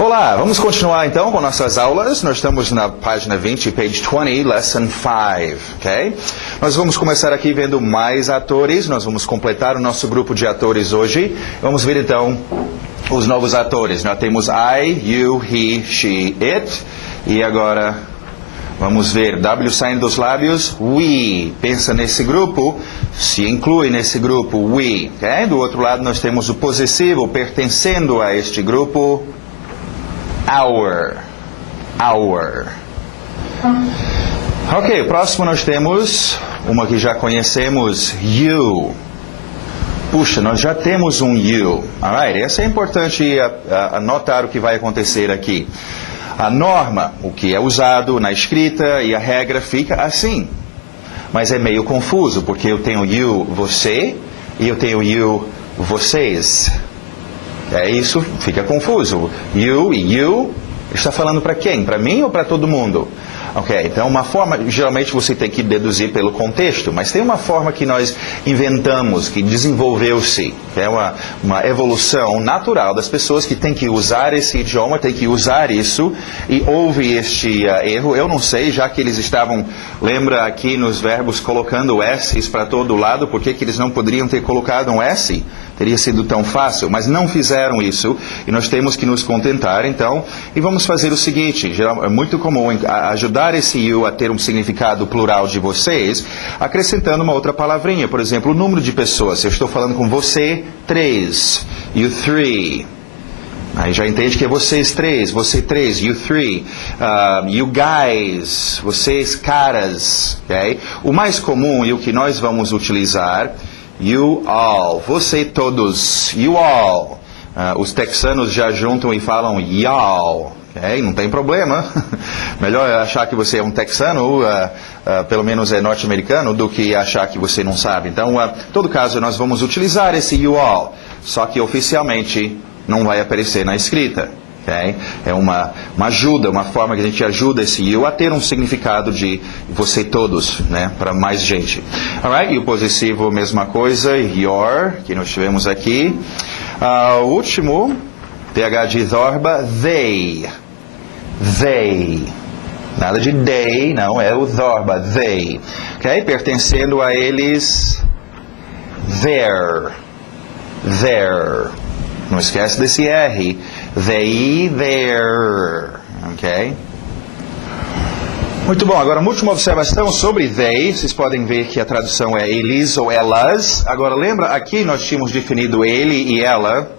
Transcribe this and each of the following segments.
Olá, vamos continuar então com nossas aulas. Nós estamos na página 20, page 20, lesson 5, ok? Nós vamos começar aqui vendo mais atores, nós vamos completar o nosso grupo de atores hoje. Vamos ver então os novos atores. Nós temos I, you, he, she, it. E agora vamos ver W saindo dos lábios, we. Pensa nesse grupo, se inclui nesse grupo, we. Okay? Do outro lado nós temos o possessivo pertencendo a este grupo, our. Ok, próximo nós temos uma que já conhecemos, you. Puxa, nós já temos um you. Alright, essa é importante anotar o que vai acontecer aqui. A norma, o que é usado na escrita e a regra fica assim. Mas é meio confuso, porque eu tenho you, você, e eu tenho you, vocês. Isso fica confuso. You e you, está falando para quem? Para mim ou para todo mundo? Ok, então uma forma, geralmente você tem que deduzir pelo contexto, mas tem uma forma que nós inventamos, que desenvolveu-se, que é uma evolução natural das pessoas que têm que usar esse idioma, têm que usar isso, e houve este erro, eu não sei, já que eles estavam, lembra aqui nos verbos, colocando S's para todo lado, por que eles não poderiam ter colocado um S? Teria sido tão fácil, mas não fizeram isso, e nós temos que nos contentar, então, e vamos fazer o seguinte, é muito comum ajudar esse you a ter um significado plural de vocês, acrescentando uma outra palavrinha, por exemplo, o número de pessoas. Se eu estou falando com você, 3, you 3. Aí já entende que é vocês 3, você 3, you 3. You guys, vocês caras. Okay? O mais comum e o que nós vamos utilizar, you all, você todos, you all. Os texanos já juntam e falam y'all. Okay? Não tem problema. Melhor achar que você é um texano, ou pelo menos é norte-americano, do que achar que você não sabe. Então, em todo caso, nós vamos utilizar esse you all, só que oficialmente não vai aparecer na escrita. Okay? É uma ajuda, uma forma que a gente ajuda esse you a ter um significado de você todos, né, para mais gente. Alright? E o possessivo, mesma coisa, your, que nós tivemos aqui. O último, TH de zorba, they. They. Nada de they, não, é o zorba, they. Okay? Pertencendo a eles, their. Their. Não esquece desse R. They, their. Ok? Muito bom. Agora, uma última observação sobre they. Vocês podem ver que a tradução é eles ou elas. Agora, lembra, aqui nós tínhamos definido ele e ela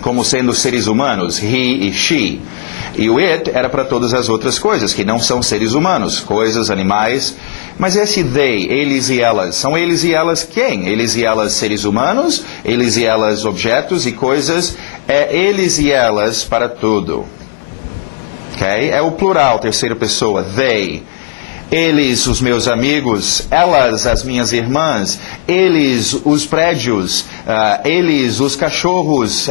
como sendo seres humanos, he e she. E o it era para todas as outras coisas, que não são seres humanos, coisas, animais. Mas esse they, eles e elas, são eles e elas quem? Eles e elas seres humanos, eles e elas objetos e coisas, é eles e elas para tudo. Okay? É o plural, terceira pessoa, they. Eles, os meus amigos, elas, as minhas irmãs, eles, os prédios, eles, os cachorros,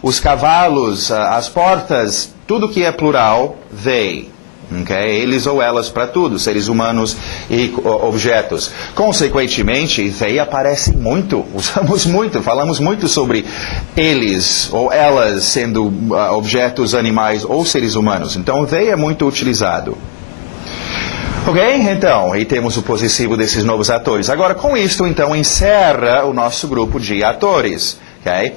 os cavalos, as portas, tudo que é plural, they. Okay? Eles ou elas para tudo, seres humanos e objetos. Consequentemente, they aparece muito, usamos muito, falamos muito sobre eles ou elas sendo objetos, animais ou seres humanos. Então, they é muito utilizado. Ok? Então, aí temos o possessivo desses novos atores. Agora, com isto, então, encerra o nosso grupo de atores. Ok?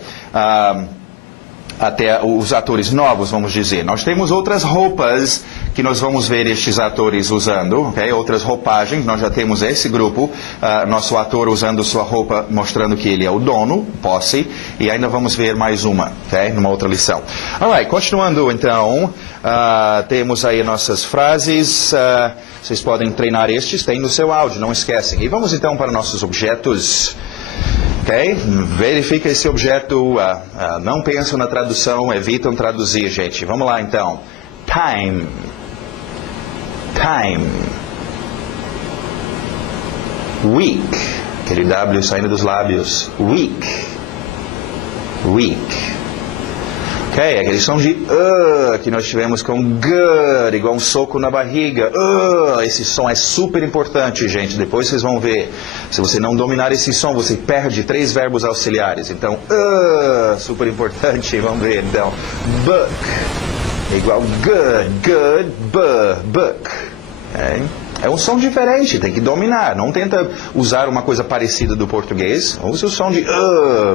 Até os atores novos, vamos dizer. Nós temos outras roupas que nós vamos ver estes atores usando, ok? Outras roupagens. Nós já temos esse grupo, nosso ator usando sua roupa, mostrando que ele é o dono, posse, e ainda vamos ver mais uma, ok? Numa outra lição. Alright, continuando então, temos aí nossas frases, vocês podem treinar estes, tem no seu áudio, não esquecem. E vamos então para nossos objetos. Ok? Verifica esse objeto, não pensam na tradução, evitam traduzir, gente. Vamos lá, então. Time. Time. Week. Aquele W saindo dos lábios. Week. Week. Ok? Aquele som de que nós tivemos com good, igual um soco na barriga. Esse som é super importante, gente. Depois vocês vão ver. Se você não dominar esse som, você perde 3 verbos auxiliares. Então, super importante. Vamos ver, então. Book. É igual good, book. É um som diferente, tem que dominar. Não tenta usar uma coisa parecida do português. Use o som de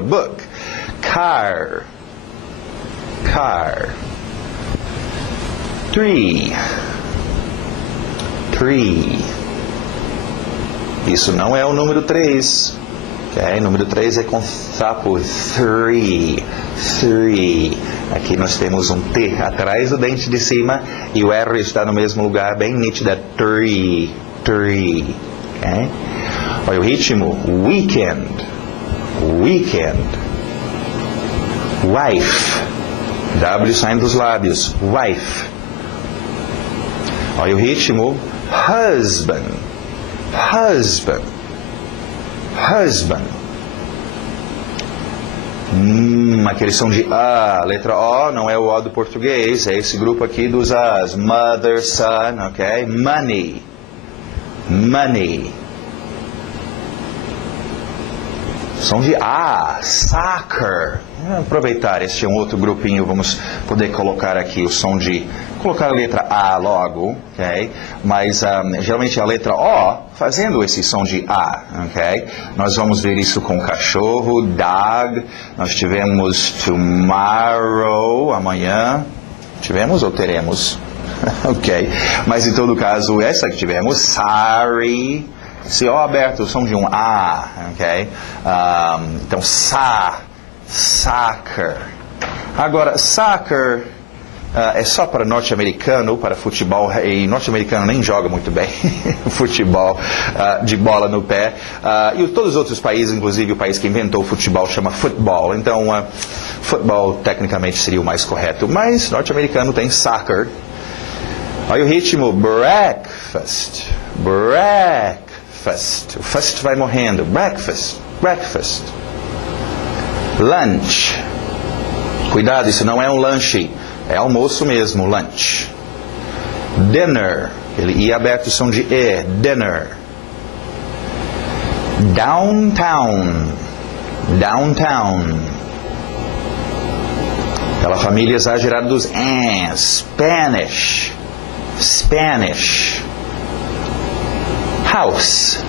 book. Car. Tree. Isso não é o número 3. Okay? Número 3 é com sapo. Three. Aqui nós temos um T atrás do dente de cima e o R está no mesmo lugar, bem nítida. Tree. Okay? Olha o ritmo. Weekend. Wife. W saindo dos lábios. Wife. Olha o ritmo. Husband. Aquele som de A, letra O, não é o O do português, é esse grupo aqui dos As. Mother, son, ok? Money. Som de A, soccer. Aproveitar, este é um outro grupinho, vamos poder colocar aqui o som de... Colocar a letra A logo, ok? Mas geralmente a letra O fazendo esse som de A, ok? Nós vamos ver isso com cachorro, dog. Nós tivemos tomorrow, amanhã. Tivemos ou teremos? Ok. Mas em todo caso, essa que tivemos, sorry. Esse O aberto, o som de um A, ok? Então, soccer. Agora, soccer... é só para norte-americano, para futebol, e norte-americano nem joga muito bem futebol de bola no pé. E todos os outros países, inclusive o país que inventou o futebol, chama football. Então, futebol tecnicamente seria o mais correto, mas norte-americano tem soccer. Olha o ritmo, breakfast. O fast vai morrendo, breakfast. Lunch. Cuidado, isso não é um lanche. É almoço mesmo, lunch. Dinner. Ele I aberto o som de E. Dinner. Downtown. Aquela família exagerada dos Spanish. House.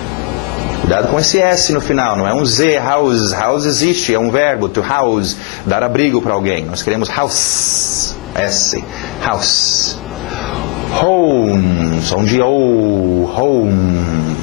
Cuidado com esse S no final, não é um Z. House existe, é um verbo. To house, dar abrigo para alguém. Nós queremos house. S. House. Home. Som de O. Home.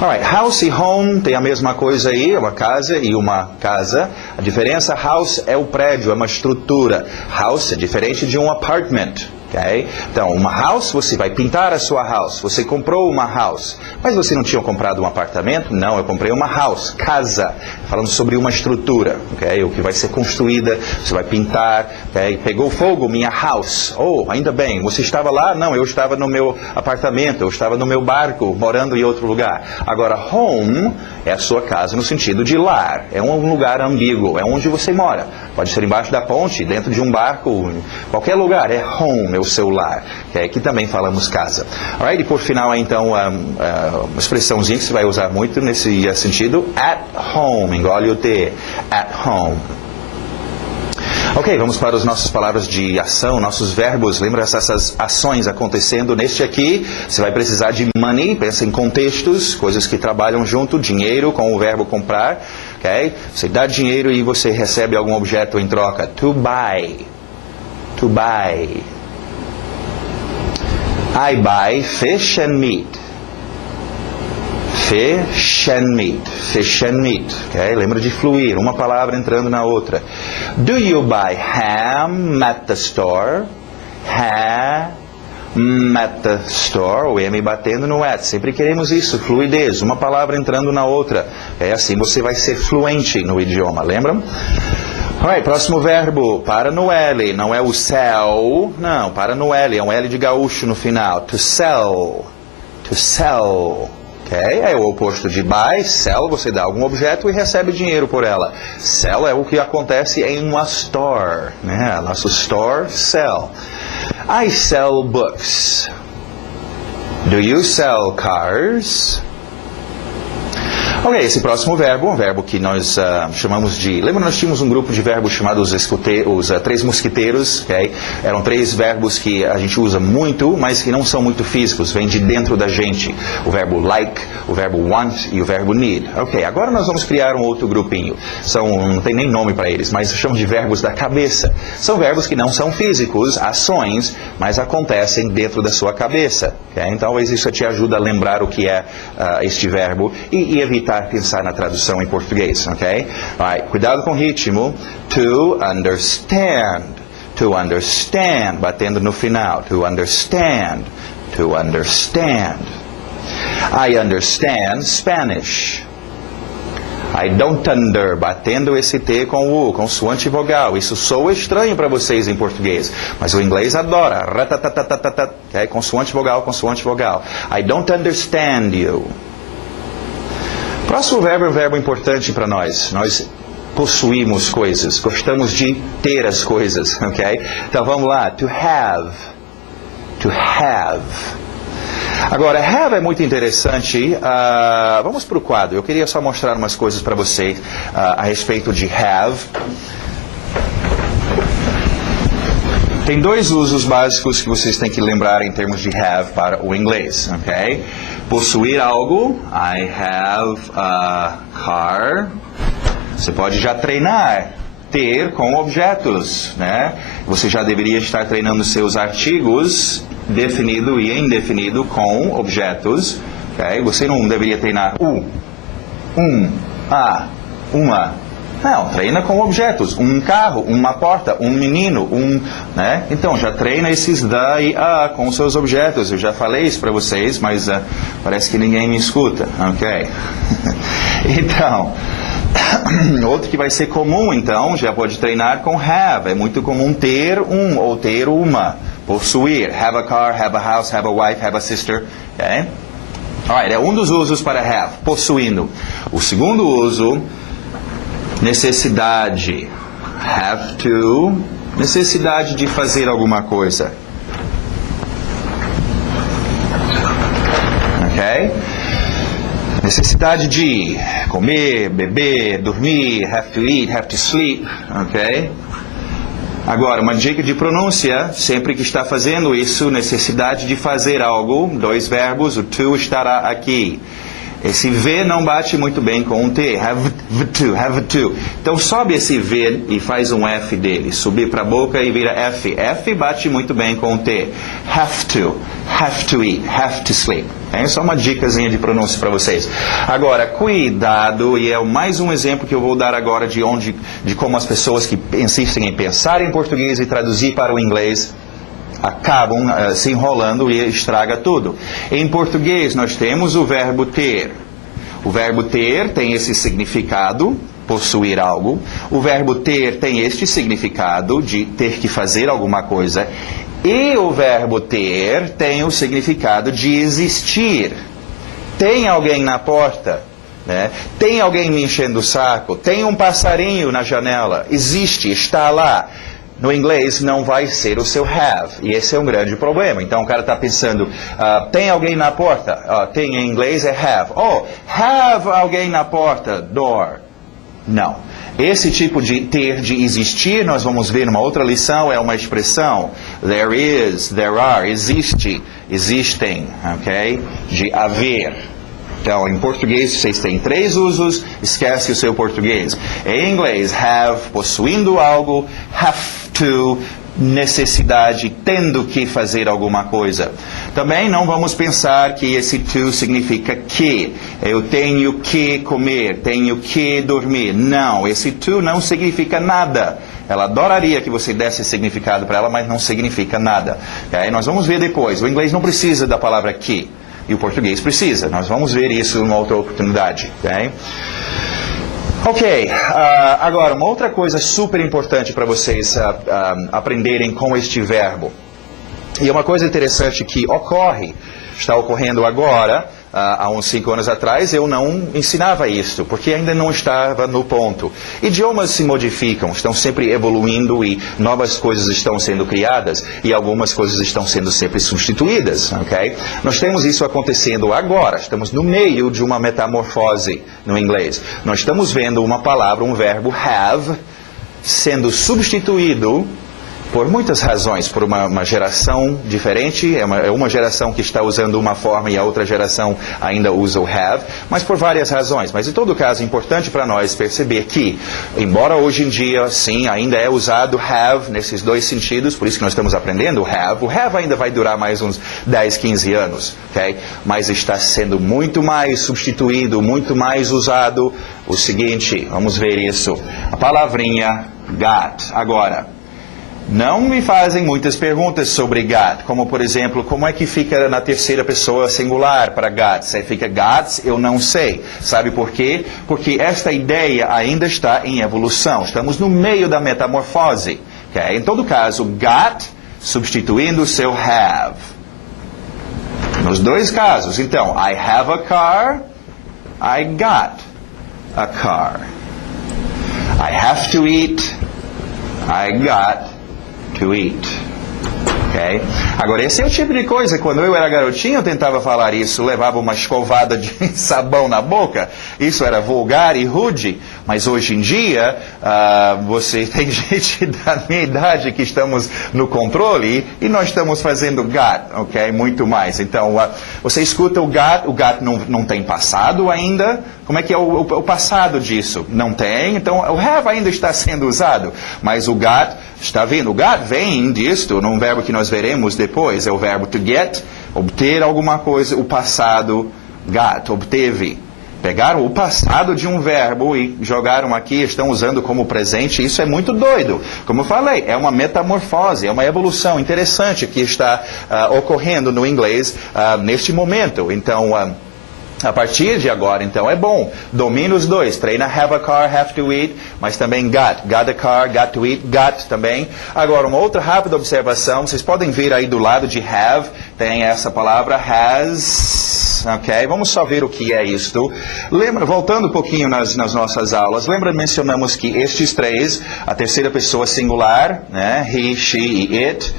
Alright, house e home tem a mesma coisa aí, uma casa e uma casa. A diferença, house é o prédio, é uma estrutura. House é diferente de um apartment. Okay? Então, uma house, você vai pintar a sua house. Você comprou uma house. Mas você não tinha comprado um apartamento? Não, eu comprei uma house, casa. Falando sobre uma estrutura, okay? O que vai ser construída, você vai pintar. Okay? Pegou fogo, minha house. Oh, ainda bem, você estava lá? Não, eu estava no meu apartamento, eu estava no meu barco, morando em outro lugar. Agora, home é a sua casa no sentido de lar. É um lugar ambíguo, é onde você mora. Pode ser embaixo da ponte, dentro de um barco, qualquer lugar. É home, é o seu lar. Okay? Aqui também falamos casa. Alright, e por final, então, uma expressãozinha que você vai usar muito nesse sentido. At home, engole o T. At home. Ok, vamos para as nossas palavras de ação, nossos verbos. Lembra essas ações acontecendo neste aqui? Você vai precisar de money, pensa em contextos, coisas que trabalham junto, dinheiro com o verbo comprar. Ok? Você dá dinheiro e você recebe algum objeto em troca. To buy. I buy fish and meat. Fish and meat. Okay? Lembra de fluir, uma palavra entrando na outra. Do you buy ham at the store? Ham at the store, o M batendo no at. Sempre queremos isso, fluidez, uma palavra entrando na outra. É assim você vai ser fluente no idioma, lembram? Alright, próximo verbo, para no L, não é o sell, não, para no L, é um L de gaúcho no final. To sell. Okay? É o oposto de buy, sell, você dá algum objeto e recebe dinheiro por ela. Sell é o que acontece em uma store, né? Nosso store, sell. I sell books. Do you sell cars? Ok, esse próximo verbo, um verbo que nós chamamos de... Lembra, nós tínhamos um grupo de verbos chamados os três mosquiteiros, ok? Eram 3 verbos que a gente usa muito, mas que não são muito físicos, vêm de dentro da gente. O verbo like, o verbo want e o verbo need. Ok, agora nós vamos criar um outro grupinho. Não tem nem nome para eles, mas chamamos de verbos da cabeça. São verbos que não são físicos, ações, mas acontecem dentro da sua cabeça. Okay? Então, isso te ajuda a lembrar o que é este verbo e evitar pensar na tradução em português, ok? Right. Cuidado com o ritmo. To understand. To understand. Batendo no final. To understand. To understand. I understand Spanish. I don't under, batendo esse T com o U, consoante e vogal. Isso soa estranho para vocês em português, mas o inglês adora. Okay? Consoante, vogal, consoante, vogal. I don't understand you. Próximo verbo é um verbo importante para nós. Nós possuímos coisas, gostamos de ter as coisas, ok? Então vamos lá. To have. To have. Agora, have é muito interessante. Vamos para o quadro. Eu queria só mostrar umas coisas para vocês a respeito de have. Tem 2 usos básicos que vocês têm que lembrar em termos de have para o inglês, ok? Possuir algo. I have a car. Você pode já treinar. Ter com objetos, né? Você já deveria estar treinando seus artigos definido e indefinido com objetos, okay? Você não deveria treinar uma. Não, treina com objetos. Um carro, uma porta, um menino, né? Então, já treina esses da e a com seus objetos. Eu já falei isso para vocês, mas parece que ninguém me escuta, ok? Então... Outro que vai ser comum, então, já pode treinar com have. É muito comum ter ou ter uma. Possuir. Have a car, have a house, have a wife, have a sister. Okay? Alright, é um dos usos para have, possuindo. O segundo uso, necessidade. Have to. Necessidade de fazer alguma coisa. Ok? Necessidade de comer, beber, dormir, have to eat, have to sleep, ok? Agora, uma dica de pronúncia, sempre que está fazendo isso, necessidade de fazer algo, 2 verbos, o to estará aqui. Esse V não bate muito bem com um T, have to. Então sobe esse V e faz um F dele, subir para a boca e vira F. F bate muito bem com o T. Have to eat, have to sleep. É só uma dicasinha de pronúncia para vocês. Agora, cuidado, e é mais um exemplo que eu vou dar agora de como as pessoas que insistem em pensar em português e traduzir para o inglês acabam se enrolando e estraga tudo. Em português nós temos o verbo ter. O verbo ter tem esse significado, possuir algo. O verbo ter tem este significado de ter que fazer alguma coisa. E o verbo ter tem o significado de existir. Tem alguém na porta, né? Tem alguém me enchendo o saco. Tem um passarinho na janela. Existe, está lá. No inglês não vai ser o seu have, e esse é um grande problema. Então o cara está pensando, tem alguém na porta? Tem em inglês é have. Oh, have alguém na porta, door. Não. Esse tipo de ter, de existir, nós vamos ver numa outra lição, é uma expressão. There is, there are, existe, existem, ok? De haver. Então, em português, vocês têm 3 usos, esquece o seu português. Em inglês, have, possuindo algo, have to, necessidade, tendo que fazer alguma coisa. Também não vamos pensar que esse to significa que. Eu tenho que comer, tenho que dormir. Não, esse to não significa nada. Ela adoraria que você desse significado para ela, mas não significa nada. Okay? Nós vamos ver depois. O inglês não precisa da palavra que. E o português precisa. Nós vamos ver isso numa outra oportunidade. Ok, agora uma outra coisa super importante para vocês aprenderem com este verbo. E uma coisa interessante que está ocorrendo agora, há uns 5 anos atrás, eu não ensinava isso, porque ainda não estava no ponto. Idiomas se modificam, estão sempre evoluindo e novas coisas estão sendo criadas e algumas coisas estão sendo sempre substituídas, ok? Nós temos isso acontecendo agora, estamos no meio de uma metamorfose no inglês. Nós estamos vendo uma palavra, um verbo have, sendo substituído por muitas razões, por uma geração diferente, é uma geração que está usando uma forma e a outra geração ainda usa o have, mas por várias razões. Mas em todo caso é importante para nós perceber que, embora hoje em dia, sim, ainda é usado have nesses dois sentidos, por isso que nós estamos aprendendo o have ainda vai durar mais uns 10, 15 anos, ok? Mas está sendo muito mais substituído, muito mais usado. O seguinte, vamos ver isso, a palavrinha got. Agora, não me fazem muitas perguntas sobre got, como por exemplo, como é que fica na terceira pessoa singular para got? Se fica got, eu não sei. Sabe por quê? Porque esta ideia ainda está em evolução. Estamos no meio da metamorfose. Okay? Em todo caso, got substituindo o seu have. Nos dois casos. Então, I have a car, I got a car. I have to eat, I got to eat. Okay? Agora, esse é o tipo de coisa, quando eu era garotinho, eu tentava falar isso, levava uma escovada de sabão na boca, isso era vulgar e rude, mas hoje em dia, você tem gente da minha idade que estamos no controle e nós estamos fazendo got, ok? Muito mais. Então, você escuta o got não tem passado ainda. Como é que é o passado disso? Não tem, então o have ainda está sendo usado, mas o got está vindo. O got vem disto, num verbo que nós veremos depois, é o verbo to get, obter alguma coisa, o passado, got, obteve. Pegaram o passado de um verbo e jogaram aqui, estão usando como presente, isso é muito doido. Como eu falei, é uma metamorfose, é uma evolução interessante que está ocorrendo no inglês neste momento. Então, a partir de agora, então, é bom. Domina os dois. Treina have a car, have to eat, mas também got. Got a car, got to eat, got também. Agora, uma outra rápida observação. Vocês podem ver aí do lado de have, tem essa palavra has. Ok? Vamos só ver o que é isto. Lembra, voltando um pouquinho nas nossas aulas, mencionamos que estes três, a terceira pessoa singular, né? He, she e it,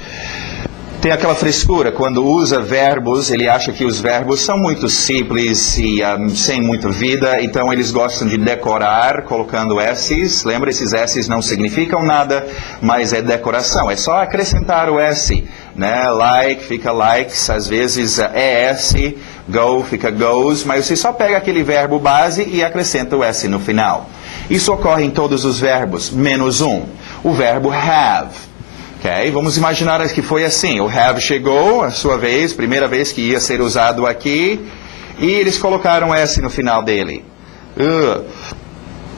tem aquela frescura, quando usa verbos, ele acha que os verbos são muito simples e sem muita vida, então eles gostam de decorar colocando S's. Lembra, esses S's não significam nada, mas é decoração, é só acrescentar o S, né? Like, fica likes, às vezes ES, go, fica goes, mas você só pega aquele verbo base e acrescenta o S no final. Isso ocorre em todos os verbos, menos um, o verbo have. Okay? Vamos imaginar que foi assim, o have chegou, a sua vez, primeira vez que ia ser usado aqui, e eles colocaram S no final dele.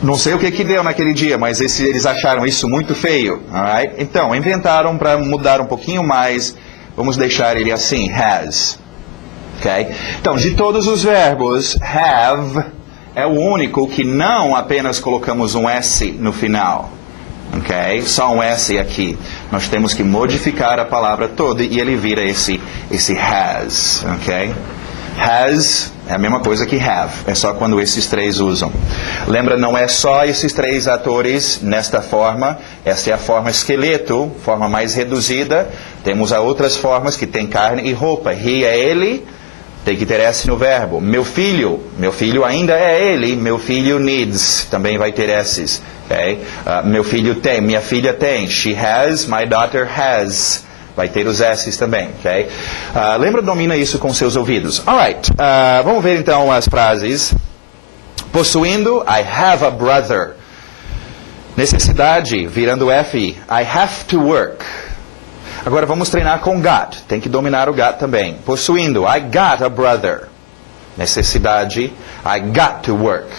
Não sei o que deu naquele dia, mas eles acharam isso muito feio. Alright? Então, inventaram para mudar um pouquinho mais, vamos deixar ele assim, has. Okay? Então, de todos os verbos, have é o único que não apenas colocamos um S no final. Ok? Só um S aqui. Nós temos que modificar a palavra toda e ele vira esse has. Ok? Has é a mesma coisa que have. É só quando esses três usam. Lembra, não é só esses três atores nesta forma. Esta é a forma esqueleto, forma mais reduzida. Temos outras formas que tem carne e roupa. He é ele. Tem que ter S no verbo. Meu filho ainda é ele. Meu filho needs, também vai ter S's. Okay? Meu filho tem, minha filha tem. She has, my daughter has. Vai ter os S's também. Okay? Lembra, domina isso com seus ouvidos. Alright, vamos ver então as frases. Possuindo, I have a brother. Necessidade, virando F, I have to work. Agora vamos treinar com got. Tem que dominar o got também. Possuindo, I got a brother. Necessidade, I got to work.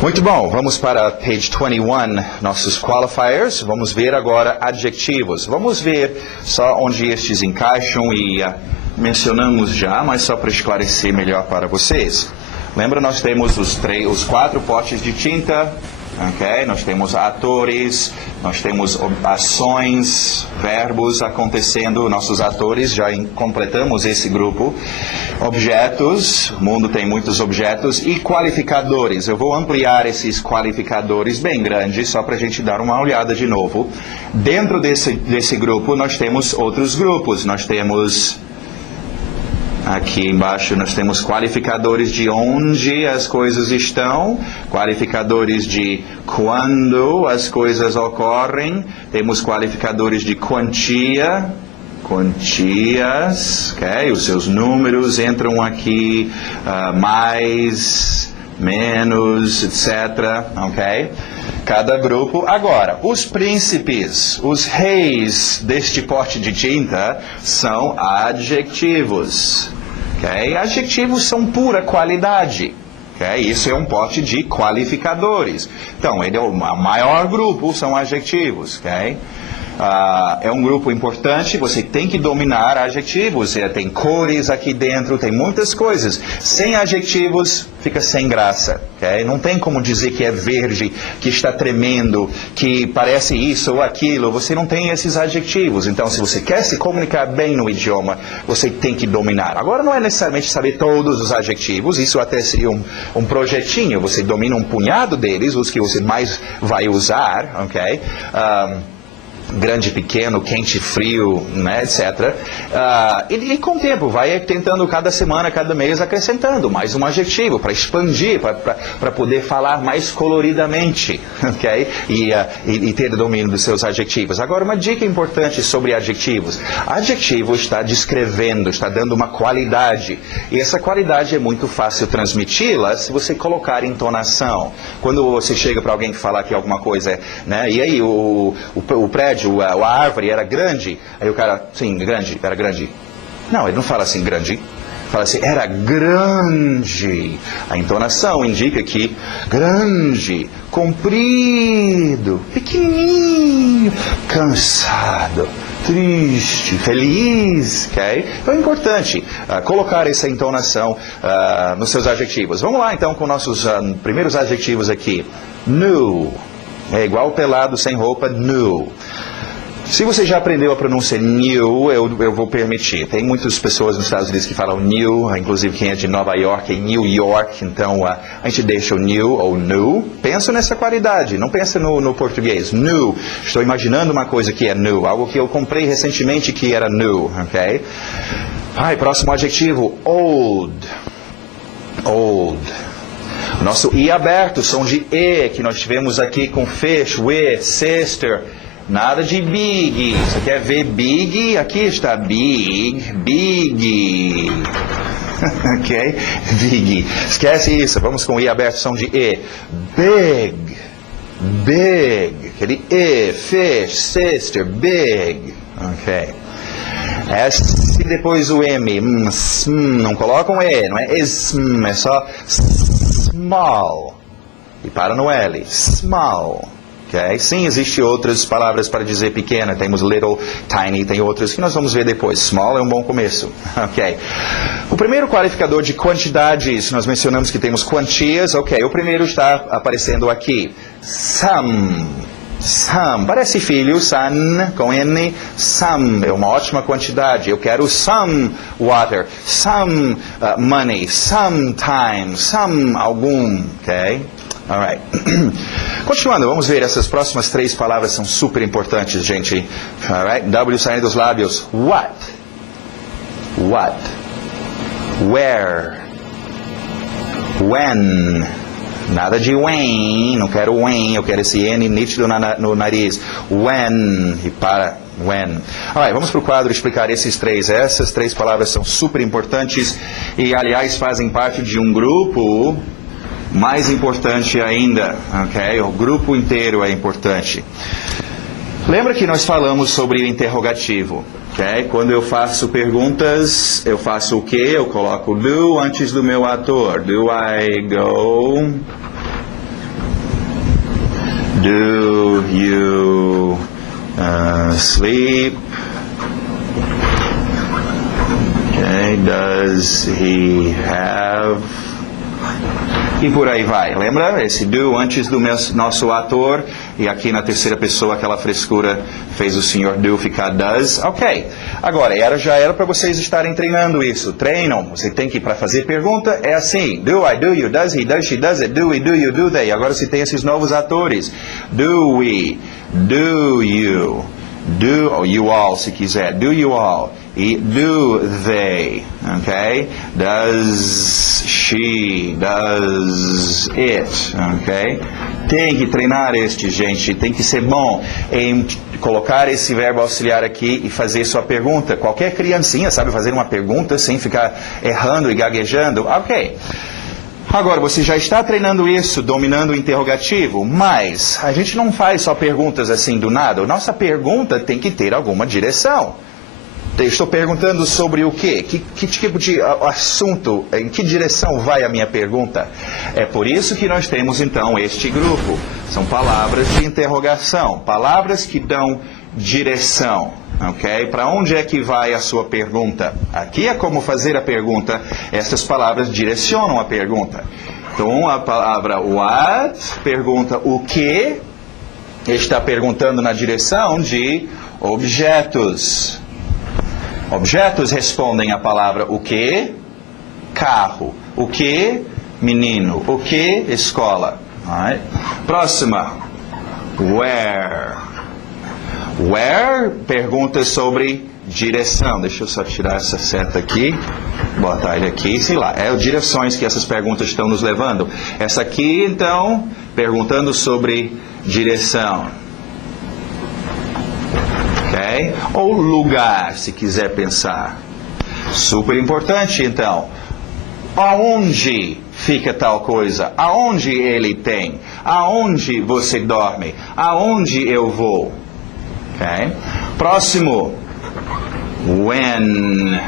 Muito bom, vamos para page 21, nossos qualifiers. Vamos ver agora adjetivos. Vamos ver só onde estes encaixam e mencionamos já, mas só para esclarecer melhor para vocês. Lembra, nós temos os 4 potes de tinta, ok? Nós temos atores, nós temos ações, verbos acontecendo, nossos atores, já completamos esse grupo. Objetos, o mundo tem muitos objetos, e qualificadores. Eu vou ampliar esses qualificadores bem grandes, só para a gente dar uma olhada de novo. Dentro desse grupo, nós temos outros grupos. Nós temos... Aqui embaixo nós temos qualificadores de onde as coisas estão, qualificadores de quando as coisas ocorrem, temos qualificadores de quantia, quantias, ok? Os seus números entram aqui, mais, menos, etc, ok? Cada grupo. Agora, os príncipes, os reis deste pote de tinta são adjetivos. Okay? Adjetivos são pura qualidade. Okay? Isso é um pote de qualificadores. Então, ele é o maior grupo, são adjetivos. Okay? É um grupo importante, você tem que dominar adjetivos. Tem cores aqui dentro, tem muitas coisas. Sem adjetivos, fica sem graça. Okay? Não tem como dizer que é verde, que está tremendo, que parece isso ou aquilo. Você não tem esses adjetivos. Então, se você quer se comunicar bem no idioma, você tem que dominar. Agora, não é necessariamente saber todos os adjetivos. Isso até seria um projetinho. Você domina um punhado deles, os que você mais vai usar. Ok? Grande, pequeno, quente, frio, né, etc. E com o tempo, vai tentando cada semana, cada mês, acrescentando mais um adjetivo para expandir, para poder falar mais coloridamente, ok? E ter domínio dos seus adjetivos. Agora, uma dica importante sobre adjetivos. Adjetivo está descrevendo, está dando uma qualidade. E essa qualidade é muito fácil transmiti-la se você colocar entonação. Quando você chega para alguém falar que alguma coisa, né, e aí o prédio, a árvore era grande, aí o cara, sim, grande, era grande. Não, ele não fala assim, grande. Fala assim, era grande. A entonação indica que grande, comprido, pequenininho, cansado, triste, feliz, ok? Então é importante colocar essa entonação nos seus adjetivos. Vamos lá então com nossos primeiros adjetivos aqui. Nu. É igual pelado, sem roupa, nu. Se você já aprendeu a pronúncia new, eu vou permitir. Tem muitas pessoas nos Estados Unidos que falam new, inclusive quem é de Nova York é New York, então a gente deixa o new ou new. Pensa nessa qualidade, não pensa no português. New, estou imaginando uma coisa que é new, algo que eu comprei recentemente que era new, ok? Próximo adjetivo, old. Old. Nosso I aberto, som de E, que nós tivemos aqui com fish, with, sister. Nada de big. Você quer ver big? Aqui está big, big. Ok? Big. Esquece isso. Vamos com o I aberto, som de E. Big. Big. Aquele E, fish, sister, big. Ok. S depois o M. Não coloca um E, não é é só small. E para no L. Small. Okay? Sim, existem outras palavras para dizer pequena. Temos little, tiny, tem outras que nós vamos ver depois. Small é um bom começo. Ok. O primeiro qualificador de quantidades, nós mencionamos que temos quantias. Ok, o primeiro está aparecendo aqui. Some. Some. Parece filho, son, com N. Some é uma ótima quantidade. Eu quero some water, some money, some time, some algum. Ok? Alright. Continuando, vamos ver essas próximas 3 palavras são super importantes, gente. Alright? W saindo dos lábios. What? What? Where? When? Nada de when, não quero when, eu quero esse N nítido no nariz. When, e para when. Alright, vamos para o quadro explicar esses 3. Essas 3 palavras são super importantes e, aliás, fazem parte de um grupo mais importante ainda, ok? O grupo inteiro é importante. Lembra que nós falamos sobre o interrogativo, ok? Quando eu faço perguntas, eu faço o quê? Eu coloco do antes do meu ator. Do I go? Do you sleep? Okay. Does he have E por aí vai. Lembra? Esse do antes do nosso ator. E aqui na terceira pessoa, aquela frescura fez o senhor do ficar does. Ok. Agora, já era para vocês estarem treinando isso. Treinam. Você tem que, para fazer pergunta, é assim. Do, I, do, you, does, he, does, she, does it, do, we, do, you, do, they. Agora você tem esses novos atores. Do we, do you, do, ou you all se quiser. Do you all. E do they, ok? Does she, does it, ok? Tem que treinar gente, tem que ser bom em colocar esse verbo auxiliar aqui e fazer sua pergunta. Qualquer criancinha sabe fazer uma pergunta sem ficar errando e gaguejando, ok? Agora, você já está treinando isso, dominando o interrogativo, mas a gente não faz só perguntas assim do nada. Nossa pergunta tem que ter alguma direção. Estou perguntando sobre o quê? Que tipo de assunto? Em que direção vai a minha pergunta? É por isso que nós temos, então, este grupo. São palavras de interrogação. Palavras que dão direção. Ok? Para onde é que vai a sua pergunta? Aqui é como fazer a pergunta. Essas palavras direcionam a pergunta. Então, a palavra what pergunta o que. Está perguntando na direção de objetos. Objetos respondem a palavra o que? Carro. O que? Menino. O que? Escola. Right. Próxima. Where. Where pergunta sobre direção. Deixa eu só tirar essa seta aqui. Botar ele aqui. Sei lá. É as direções que essas perguntas estão nos levando. Essa aqui, então, perguntando sobre direção. Okay? Ou lugar, se quiser pensar. Super importante, então. Aonde fica tal coisa? Aonde ele tem? Aonde você dorme? Aonde eu vou? Okay? Próximo. When.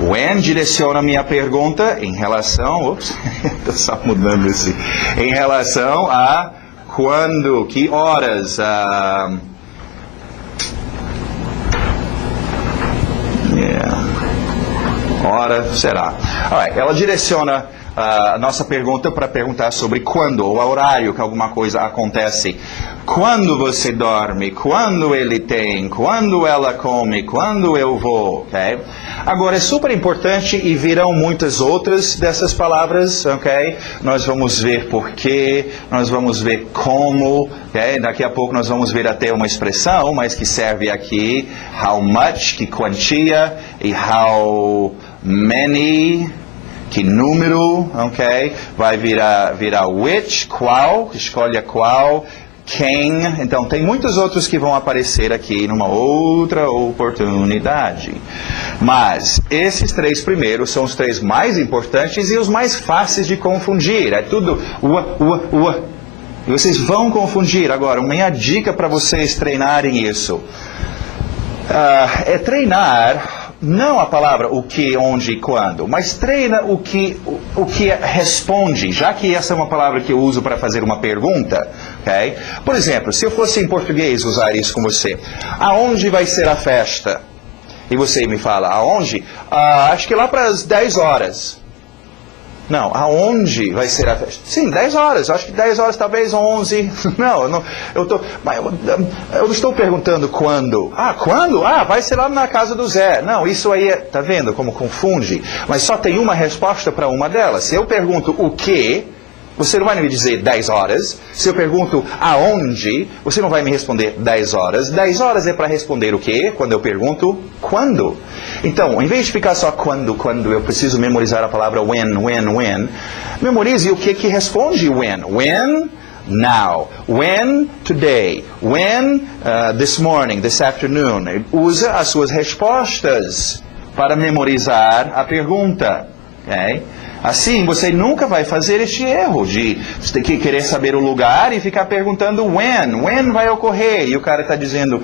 When direciona a minha pergunta em relação... Ops, estou só mudando esse. Em relação a quando, que horas... Hora, será? Alright, ela direciona a nossa pergunta para perguntar sobre quando, ou horário que alguma coisa acontece. Quando você dorme, quando ele tem, quando ela come, quando eu vou, ok? Agora, é super importante e virão muitas outras dessas palavras, ok? Nós vamos ver porquê, nós vamos ver como, ok? Daqui a pouco nós vamos ver até uma expressão, mas que serve aqui, how much, que quantia, e how many, que número, ok? Vai virar which, qual, escolha qual, quem. Então, tem muitos outros que vão aparecer aqui numa outra oportunidade. Mas, esses três primeiros são os três mais importantes e os mais fáceis de confundir. É tudo E vocês vão confundir. Agora, uma dica para vocês treinarem isso. É treinar... Não a palavra o que, onde e quando, mas treina o que responde, já que essa é uma palavra que eu uso para fazer uma pergunta. Okay? Por exemplo, se eu fosse em português usar isso com você, aonde vai ser a festa? E você me fala, aonde? Acho que lá para as 10 horas. Não, aonde vai ser a festa? Sim, 10 horas. Acho que 10 horas, talvez 11. Não, eu estou perguntando quando. Quando? Vai ser lá na casa do Zé. Não, isso aí, tá vendo como confunde? Mas só tem uma resposta para uma delas. Se eu pergunto o que, você não vai me dizer 10 horas. Se eu pergunto aonde, você não vai me responder 10 horas. 10 horas é para responder o quê? Quando eu pergunto quando. Então, em vez de ficar só quando, eu preciso memorizar a palavra when, memorize o que responde when. When, now. When, today. When, this morning, this afternoon. Usa as suas respostas para memorizar a pergunta. Okay? Assim, você nunca vai fazer este erro de você ter que querer saber o lugar e ficar perguntando when vai ocorrer? E o cara está dizendo,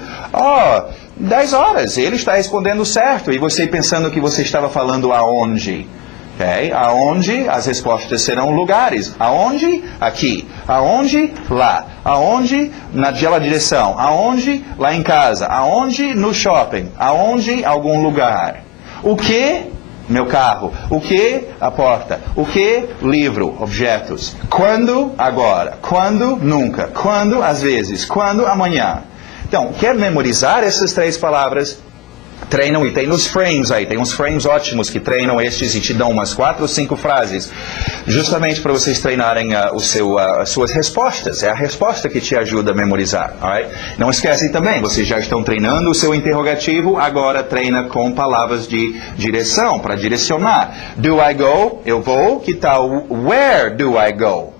10 horas, ele está respondendo certo. E você pensando que você estava falando aonde? Okay? Aonde as respostas serão lugares. Aonde? Aqui. Aonde? Lá. Aonde? Naquela direção. Aonde? Lá em casa. Aonde? No shopping. Aonde? Algum lugar. O que? Meu carro. O que? A porta. O que? Livro. Objetos. Quando? Agora. Quando? Nunca. Quando? Às vezes. Quando? Amanhã. Então, quer memorizar essas 3 palavras? Treinam, e tem nos frames aí, tem uns frames ótimos que treinam estes e te dão umas 4 ou 5 frases, justamente para vocês treinarem as suas respostas. É a resposta que te ajuda a memorizar. Alright? Não esquecem também, vocês já estão treinando o seu interrogativo, agora treina com palavras de direção, para direcionar. Do I go? Eu vou. Que tal where do I go?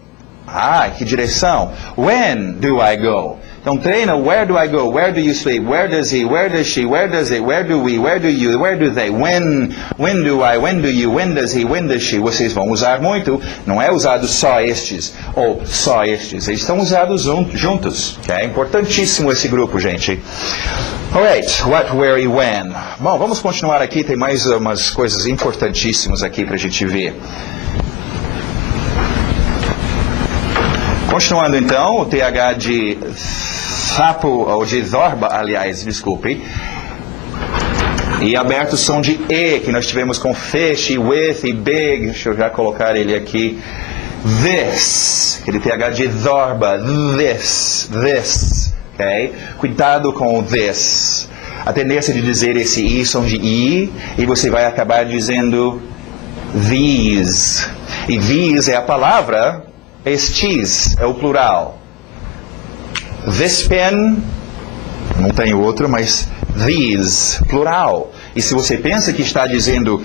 Ah, que direção. When do I go? Então treina where do I go, where do you sleep, where does he, where does she, where does it, where do we, where do you, where do they, when do I, when do you, when does he, when does she. Vocês vão usar muito, não é usado só estes ou só estes, eles estão usados juntos. É importantíssimo esse grupo, gente. Alright, what, where e when. Bom, vamos continuar aqui, tem mais umas coisas importantíssimas aqui para a gente ver. Continuando então, o TH de sapo, ou de zorba, aliás, desculpe. E aberto o som de E, que nós tivemos com fish, e with, e big. Deixa eu já colocar ele aqui. This, aquele TH de zorba, this, ok? Cuidado com o this. A tendência de dizer esse I, som de I, e você vai acabar dizendo these. E these é a palavra... Estes é o plural. This pen, não tem outro, mas these, plural. E se você pensa que está dizendo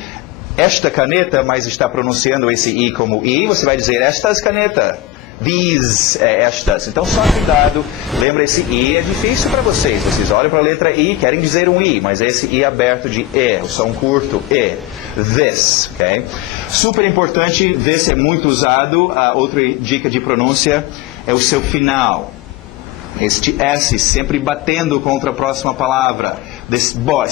esta caneta, mas está pronunciando esse I como I, você vai dizer estas caneta. These, estas. Então só cuidado, lembra esse I é difícil para vocês. Vocês olham para a letra I, querem dizer um I, mas esse I aberto de E, o som curto, E. This, ok? Super importante, this é muito usado. A outra dica de pronúncia é o seu final. Este S sempre batendo contra a próxima palavra. This boy,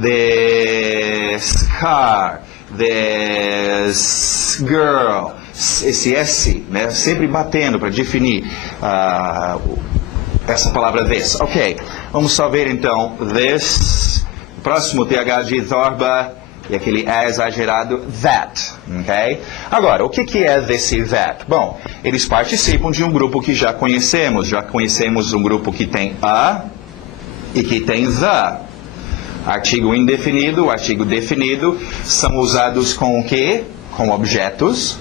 this car, this girl. Esse S, né, sempre batendo para definir essa palavra this. Ok, vamos só ver então this. Próximo TH de zorba. E aquele é exagerado, that, ok? Agora, o que é this e that? Bom, eles participam de um grupo que já conhecemos. Já conhecemos um grupo que tem a e que tem the. Artigo indefinido, artigo definido, são usados com o quê? Com objetos.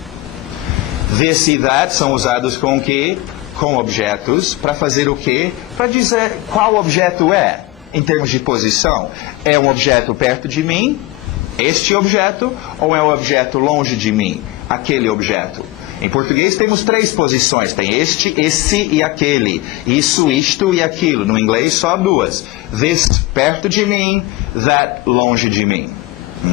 This e that são usados com o quê? Com objetos. Para fazer o quê? Para dizer qual objeto é, em termos de posição. É um objeto perto de mim? Este objeto, ou é um objeto longe de mim? Aquele objeto. Em português temos 3 posições. Tem este, esse e aquele. Isso, isto e aquilo. No inglês só 2. This, perto de mim. That, longe de mim.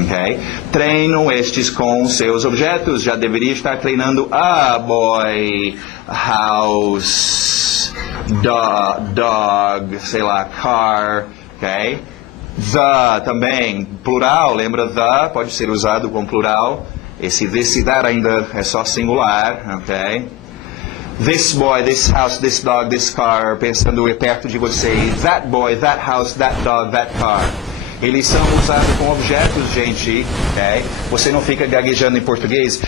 Okay? Treino estes com seus objetos. Já deveria estar treinando a boy, house, dog, sei lá, car. Ok? The também, plural, lembra the, pode ser usado com plural. Esse this e that ainda é só singular, ok? This boy, this house, this dog, this car, pensando perto de você. That boy, that house, that dog, that car. Eles são usados com objetos, gente, ok? Você não fica gaguejando em português.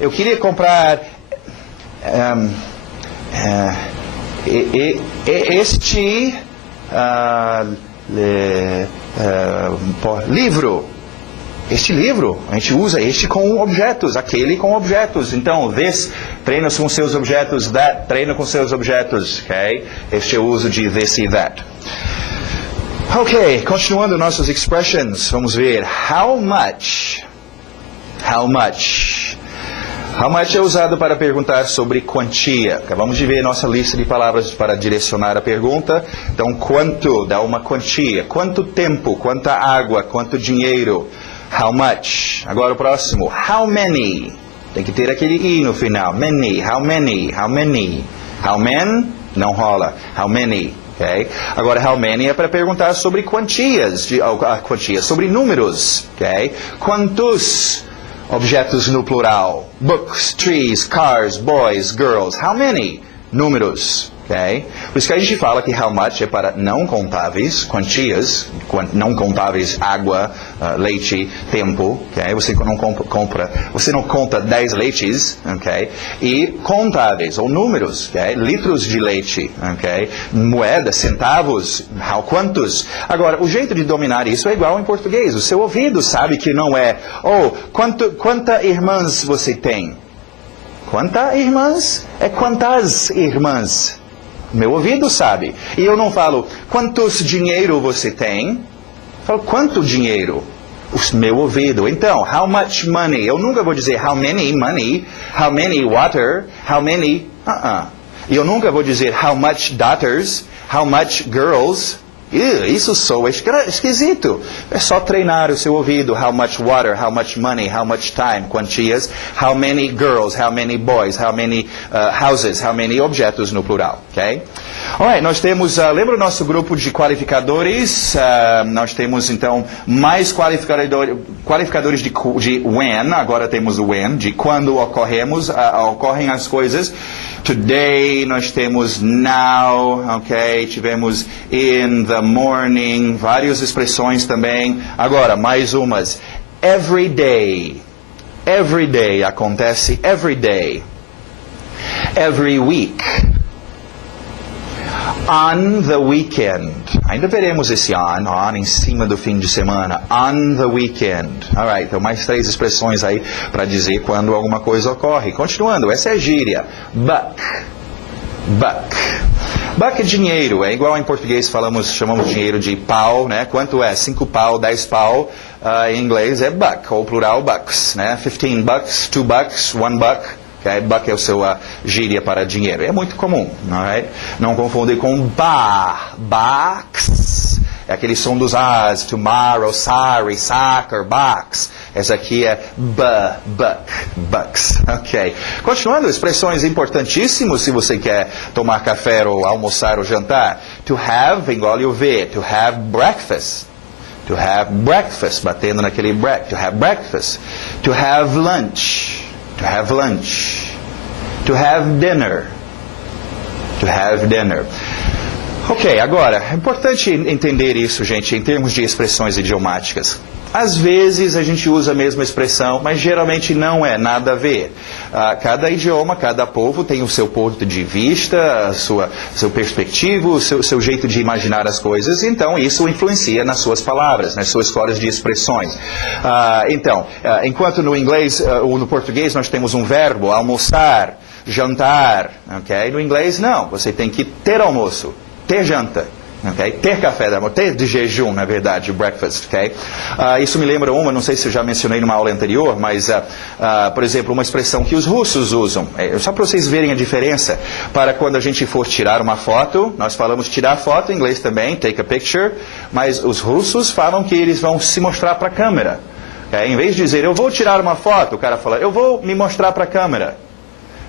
Eu queria comprar este... livro. Este livro, a gente usa este com objetos, aquele com objetos. Então, this treina com seus objetos, that treina com seus objetos, ok? Este é o uso de this e that. Ok, continuando nossas expressions, vamos ver. How much? How much? How much é usado para perguntar sobre quantia. Acabamos de ver nossa lista de palavras para direcionar a pergunta. Então, quanto dá uma quantia. Quanto tempo, quanta água, quanto dinheiro. How much. Agora o próximo. How many. Tem que ter aquele I no final. Many. How many. How many. How many? Não rola. How many. Okay? Agora, how many é para perguntar sobre quantias. Sobre números. Okay? Quantos objetos no plural? Books, trees, cars, boys, girls. How many? Números. Okay? Por isso que a gente fala que how much é para não contáveis, quantias, não contáveis, água, leite, tempo. Okay? Você não conta 10 leites, okay? E contáveis, ou números, okay? Litros de leite, okay? Moedas, centavos, quantos. Agora, o jeito de dominar isso é igual em português. O seu ouvido sabe que não é, quantas irmãs você tem? Quantas irmãs? É quantas irmãs? Meu ouvido sabe. E eu não falo, quantos dinheiro você tem? Eu falo, quanto dinheiro? O meu ouvido. Então, how much money? Eu nunca vou dizer how many money, how many water, how many... E eu nunca vou dizer how much daughters, how much girls... Isso soa esquisito. É só treinar o seu ouvido. How much water, how much money, how much time, quantias. How many girls, how many boys, how many houses, how many objetos no plural. Okay? Alright, nós temos, lembra o nosso grupo de qualificadores? Nós temos então mais qualificadores de when. Agora temos o when, de quando ocorrem as coisas. Today, nós temos now, ok? Tivemos in the morning, várias expressões também. Agora, mais umas. Every day. Every day acontece every day. Every week. On the weekend. Ainda veremos esse on em cima do fim de semana. On the weekend. Alright, então mais 3 expressões aí para dizer quando alguma coisa ocorre. Continuando, essa é gíria. Buck. Buck. Buck é dinheiro. É igual em português chamamos dinheiro de pau, né? Quanto é? 5 pau, 10 pau. Em inglês é buck, ou plural bucks, né? 15 bucks, 2 bucks, 1 buck. Okay? Buck é o seu gíria para dinheiro. É muito comum. Right? Não confundir com bucks. É aquele som dos As. Tomorrow, sorry, soccer, bucks. Essa aqui é bucks. Ok. Continuando, expressões importantíssimas se você quer tomar café ou almoçar ou jantar. To have, engole o V. To have breakfast. To have breakfast, batendo naquele to have breakfast. To have lunch. To have lunch. To have dinner. To have dinner. Ok, agora, é importante entender isso, gente, em termos de expressões idiomáticas. Às vezes a gente usa a mesma expressão, mas geralmente não é nada a ver. Cada idioma, cada povo tem o seu ponto de vista, seu perspectivo, o seu jeito de imaginar as coisas, então isso influencia nas suas palavras, nas suas escolas de expressões. Enquanto no inglês ou no português nós temos um verbo, almoçar, jantar, ok? No inglês não, você tem que ter almoço, ter janta. Okay? Ter café da manhã, ter de jejum, na verdade, breakfast. Okay? Isso me lembra não sei se eu já mencionei numa aula anterior, mas, por exemplo, uma expressão que os russos usam. Só para vocês verem a diferença. Para quando a gente for tirar uma foto, nós falamos tirar foto, em inglês também, take a picture, mas os russos falam que eles vão se mostrar para a câmera. Okay? Em vez de dizer, eu vou tirar uma foto, o cara fala, eu vou me mostrar para a câmera.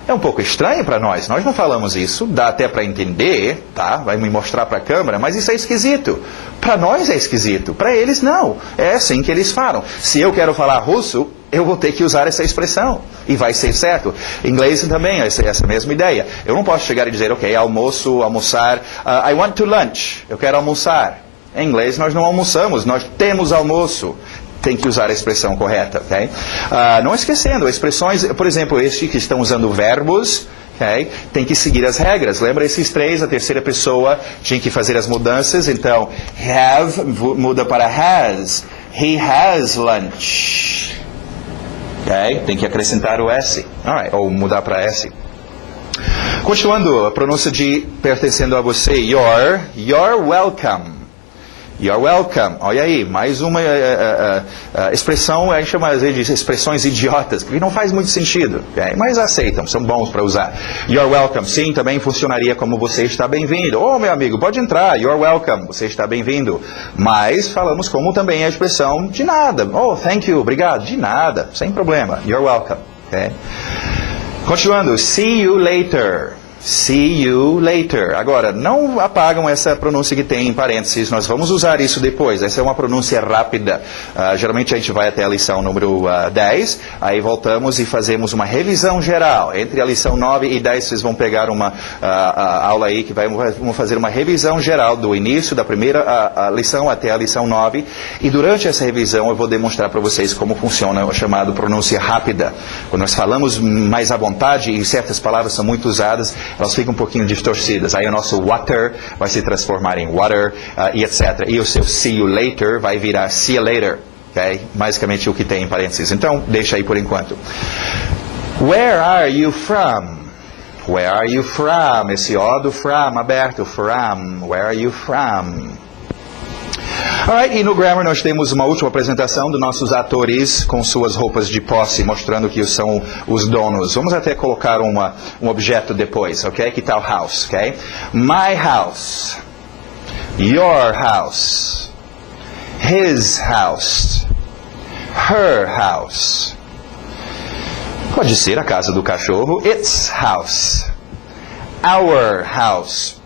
É um pouco estranho para nós não falamos isso, dá até para entender, tá? Vai me mostrar para a câmera, mas isso é esquisito. Para nós é esquisito, para eles não. É assim que eles falam. Se eu quero falar russo, eu vou ter que usar essa expressão, e vai ser certo. Em inglês também é essa mesma ideia. Eu não posso chegar e dizer, ok, almoçar, I want to lunch, eu quero almoçar. Em inglês nós não almoçamos, nós temos almoço. Tem que usar a expressão correta, ok? Não esquecendo, expressões, por exemplo, que estão usando verbos, ok? Tem que seguir as regras. Lembra esses 3, a terceira pessoa tinha que fazer as mudanças, então, have muda para has. He has lunch. Ok? Tem que acrescentar o S, alright, ou mudar para S. Continuando, a pronúncia de pertencendo a você, you're welcome. You're welcome. Olha aí, mais uma expressão, a gente chama às vezes de expressões idiotas, porque não faz muito sentido, okay? Mas aceitam, são bons para usar. You're welcome, sim, também funcionaria como você está bem-vindo. Oh, meu amigo, pode entrar, you're welcome, você está bem-vindo. Mas falamos como também a expressão de nada. Oh, thank you, obrigado, de nada, sem problema. You're welcome, okay? Continuando, see you later. See you later. Agora, não apagam essa pronúncia que tem em parênteses, nós vamos usar isso depois. Essa é uma pronúncia rápida. Geralmente a gente vai até a lição número 10, aí voltamos e fazemos uma revisão geral. Entre a lição 9 e 10, vocês vão pegar uma aula aí que vamos fazer uma revisão geral do início da primeira lição até a lição 9. E durante essa revisão eu vou demonstrar para vocês como funciona o chamado pronúncia rápida. Quando nós falamos mais à vontade e certas palavras são muito usadas, elas ficam um pouquinho distorcidas. Aí o nosso water vai se transformar em water e etc. E o seu see you later vai virar see you later. Okay? Basicamente o que tem em parênteses. Então, deixa aí por enquanto. Where are you from? Where are you from? Esse O do from aberto. From. Where are you from? Alright, e no Grammar nós temos uma última apresentação dos nossos atores com suas roupas de posse, mostrando que são os donos. Vamos até colocar um objeto depois, ok? Que tal house, ok? My house, your house, his house, her house. Pode ser a casa do cachorro, its house, our house.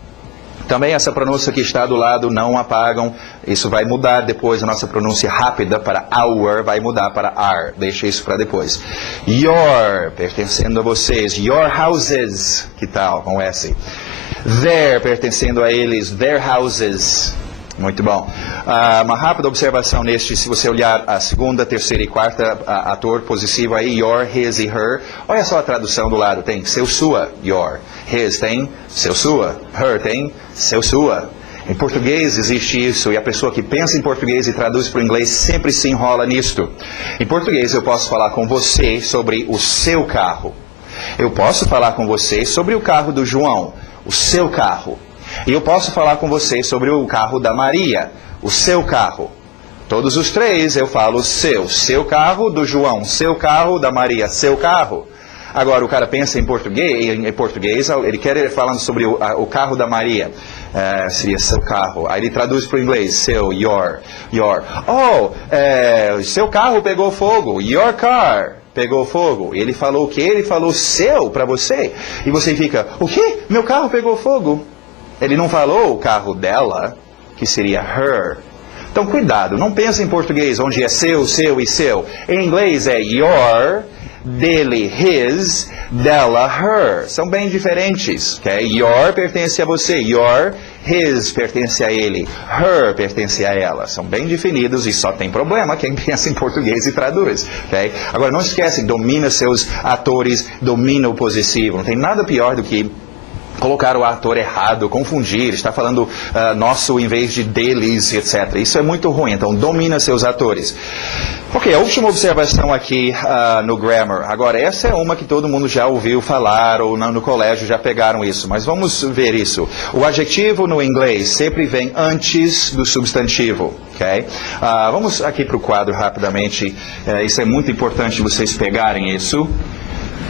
Também essa pronúncia que está do lado, não apagam. Isso vai mudar depois, a nossa pronúncia rápida para our vai mudar para are. Deixa isso para depois. Your, pertencendo a vocês. Your houses, que tal com S? Their, pertencendo a eles. Their houses. Muito bom. Uma rápida observação neste, se você olhar a segunda, terceira e quarta ator possessivo aí, your, his e her. Olha só a tradução do lado, tem seu, sua, your. His tem seu, sua. Her tem seu, sua. Em português existe isso, e a pessoa que pensa em português e traduz para o inglês sempre se enrola nisto. Em português eu posso falar com você sobre o seu carro. Eu posso falar com você sobre o carro do João, o seu carro. E eu posso falar com vocês sobre o carro da Maria, o seu carro. Todos os três eu falo seu carro do João, seu carro da Maria, seu carro. Agora o cara pensa em português, ele quer falando sobre o carro da Maria, seria seu carro. Aí ele traduz para o inglês, seu, your. Oh, seu carro pegou fogo, your car pegou fogo. Ele falou o quê? Ele falou seu para você. E você fica, o quê? Meu carro pegou fogo. Ele não falou o carro dela, que seria her. Então, cuidado, não pense em português, onde é seu e seu. Em inglês é your, dele, his, dela, her. São bem diferentes. Okay? Your pertence a você, your, his pertence a ele, her pertence a ela. São bem definidos e só tem problema quem pensa em português e traduz. Okay? Agora, não esquece, domina seus atores, domina o possessivo. Não tem nada pior do que colocar o ator errado, confundir, está falando nosso em vez de deles, etc. Isso é muito ruim, então domina seus atores. Ok, a última observação aqui no Grammar. Agora, essa é uma que todo mundo já ouviu falar, ou no colégio já pegaram isso, mas vamos ver isso. O adjetivo no inglês sempre vem antes do substantivo, ok? Vamos aqui para o quadro rapidamente, isso é muito importante vocês pegarem isso.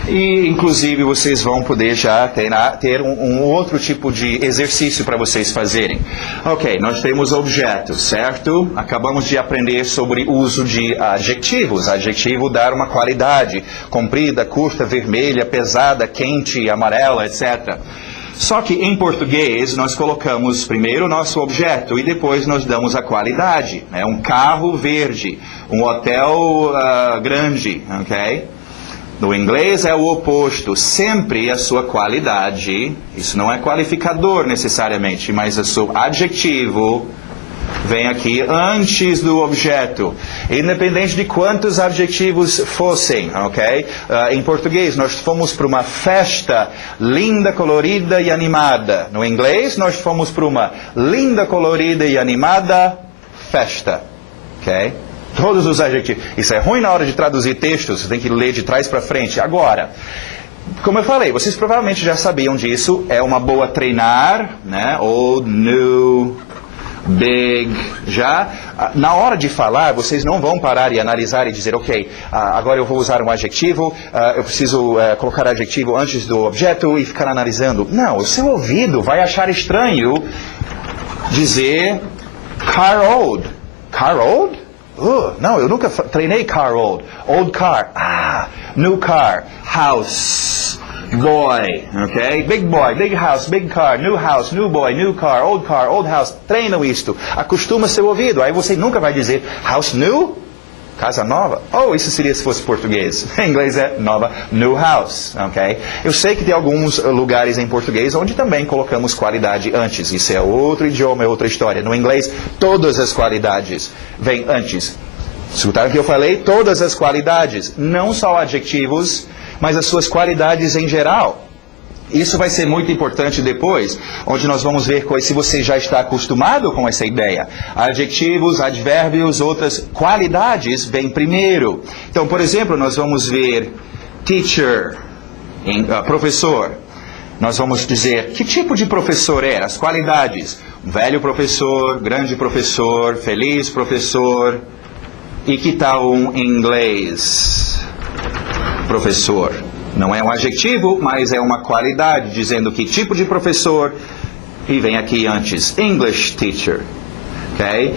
E, inclusive, vocês vão poder já ter um outro tipo de exercício para vocês fazerem. Ok, nós temos objetos, certo? Acabamos de aprender sobre o uso de adjetivos. Adjetivo dar uma qualidade, comprida, curta, vermelha, pesada, quente, amarela, etc. Só que em português nós colocamos primeiro o nosso objeto e depois nós damos a qualidade. Né? Um carro verde, um hotel grande, ok? No inglês é o oposto, sempre a sua qualidade, isso não é qualificador necessariamente, mas o seu adjetivo vem aqui antes do objeto, independente de quantos adjetivos fossem, ok? Em português, nós fomos para uma festa linda, colorida e animada. No inglês, nós fomos para uma linda, colorida e animada festa, ok? Todos os adjetivos. Isso é ruim na hora de traduzir textos, você tem que ler de trás para frente. Agora, como eu falei, vocês provavelmente já sabiam disso, é uma boa treinar, né? Old, new, big, já. Na hora de falar, vocês não vão parar e analisar e dizer, ok, agora eu vou usar um adjetivo, eu preciso colocar adjetivo antes do objeto e ficar analisando. Não, o seu ouvido vai achar estranho dizer car old. Car old? Não, eu nunca treinei car old. Old car. New car. House. boy, ok? Big boy, big house, big car, new boy, new car, old house. Treinam isto. Acostuma seu ouvido. Aí você nunca vai dizer house new, casa nova. Oh, isso seria se fosse português. Em inglês é nova, new house, ok? Eu sei que tem alguns lugares em português onde também colocamos qualidade antes. Isso é outro idioma, é outra história. No inglês, todas as qualidades vêm antes. Escutaram o que eu falei? Todas as qualidades, não só adjetivos, mas as suas qualidades em geral. Isso vai ser muito importante depois, onde nós vamos ver se você já está acostumado com essa ideia. Adjetivos, advérbios, outras qualidades vêm primeiro. Então, por exemplo, nós vamos ver teacher, professor. Nós vamos dizer que tipo de professor é, as qualidades. Velho professor, grande professor, feliz professor. E que tal um inglês? Professor. Não é um adjetivo, mas é uma qualidade, dizendo que tipo de professor. E vem aqui antes, English teacher. Ok?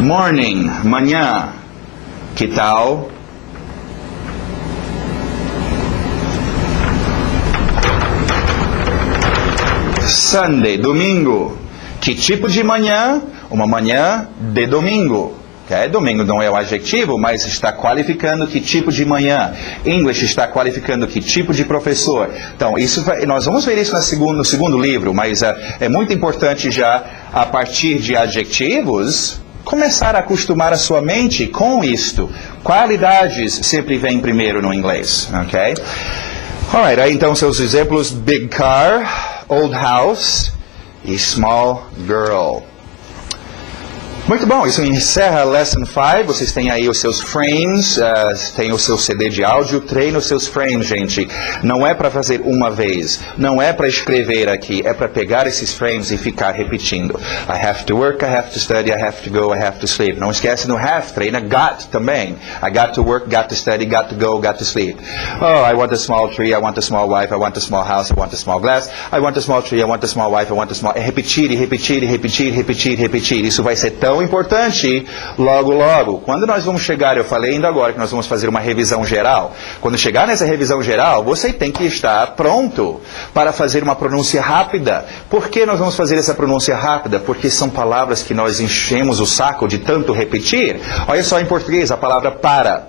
Morning, manhã. Que tal? Sunday, domingo. Que tipo de manhã? Uma manhã de domingo. Okay? Domingo não é o adjetivo, mas está qualificando que tipo de manhã. English está qualificando que tipo de professor. Então, nós vamos ver isso no segundo livro, mas é muito importante já, a partir de adjetivos, começar a acostumar a sua mente com isto. Qualidades sempre vêm primeiro no inglês. Ok? Alright, aí então seus exemplos: big car, old house e small girl. Muito bom, isso encerra a Lesson 5. Vocês têm aí os seus frames, tem o seu CD de áudio. Treine os seus frames, gente. Não é para fazer uma vez, não é para escrever aqui, é para pegar esses frames e ficar repetindo. I have to work, I have to study, I have to go, I have to sleep. Não esquece no have, treina got também. I got to work, got to study, got to go, got to sleep. Oh, I want a small tree, I want a small wife, I want a small house, I want a small glass. I want a small tree, I want a small wife, I want a small... É repetir, repetir, repetir, repetir, repetir. Isso vai ser tão importante logo, logo. Quando nós vamos chegar, eu falei ainda agora que nós vamos fazer uma revisão geral. Quando chegar nessa revisão geral, você tem que estar pronto para fazer uma pronúncia rápida. Por que nós vamos fazer essa pronúncia rápida? Porque são palavras que nós enchemos o saco de tanto repetir. Olha só em português, a palavra para.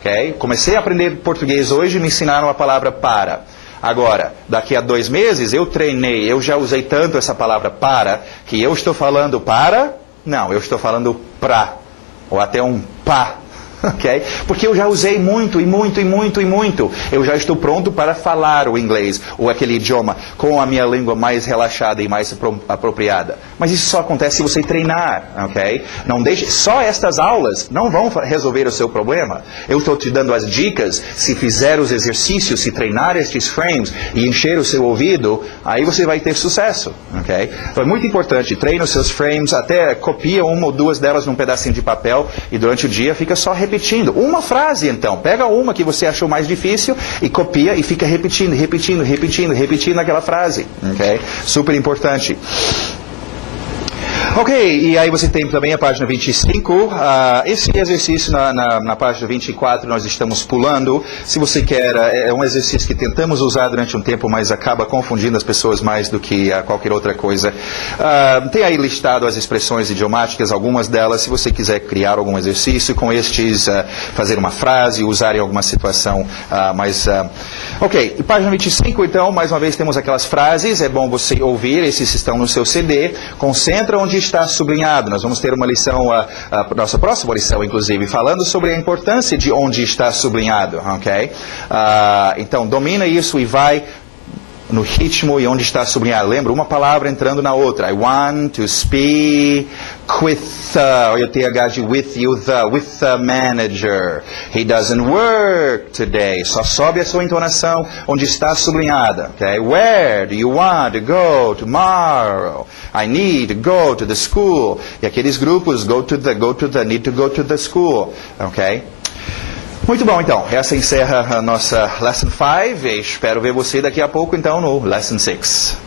Okay? Comecei a aprender português hoje e me ensinaram a palavra para. Agora, daqui a 2 meses, eu treinei, eu já usei tanto essa palavra para, que eu estou falando para... Não, eu estou falando pra, ou até um pá, ok? Porque eu já usei muito, e muito, e muito, e muito. Eu já estou pronto para falar o inglês, ou aquele idioma, com a minha língua mais relaxada e mais apropriada. Mas isso só acontece se você treinar, ok? Não deixe, só estas aulas não vão resolver o seu problema. Eu estou te dando as dicas. Se fizer os exercícios, se treinar estes frames e encher o seu ouvido, aí você vai ter sucesso, ok? Então é muito importante, treine os seus frames, até copia 1 ou 2 delas num pedacinho de papel e durante o dia fica só repetindo. Uma frase, então. Pega uma que você achou mais difícil e copia e fica repetindo, repetindo, repetindo, repetindo aquela frase. Ok? Super importante. Ok, e aí você tem também a página 25. Esse exercício na página 24 nós estamos pulando. Se você quer, é um exercício que tentamos usar durante um tempo, mas acaba confundindo as pessoas mais do que qualquer outra coisa. Tem aí listado as expressões idiomáticas, algumas delas. Se você quiser criar algum exercício com estes, fazer uma frase, usar em alguma situação Ok, e página 25, então, mais uma vez temos aquelas frases. É bom você ouvir, esses estão no seu CD. Concentra onde está sublinhado. Nós vamos ter uma lição, nossa próxima lição, inclusive, falando sobre a importância de onde está sublinhado, ok? Então, domina isso e vai no ritmo e onde está sublinhado. Lembra, uma palavra entrando na outra. I want to speak with, olha o TH de with the manager. He doesn't work today. Só sobe a sua entonação onde está sublinhada. Okay? Where do you want to go tomorrow? I need to go to the school. E aqueles grupos, go to the, need to go to the school. Ok? Muito bom, então. Essa encerra a nossa Lesson 5. Espero ver você daqui a pouco, então, no Lesson 6.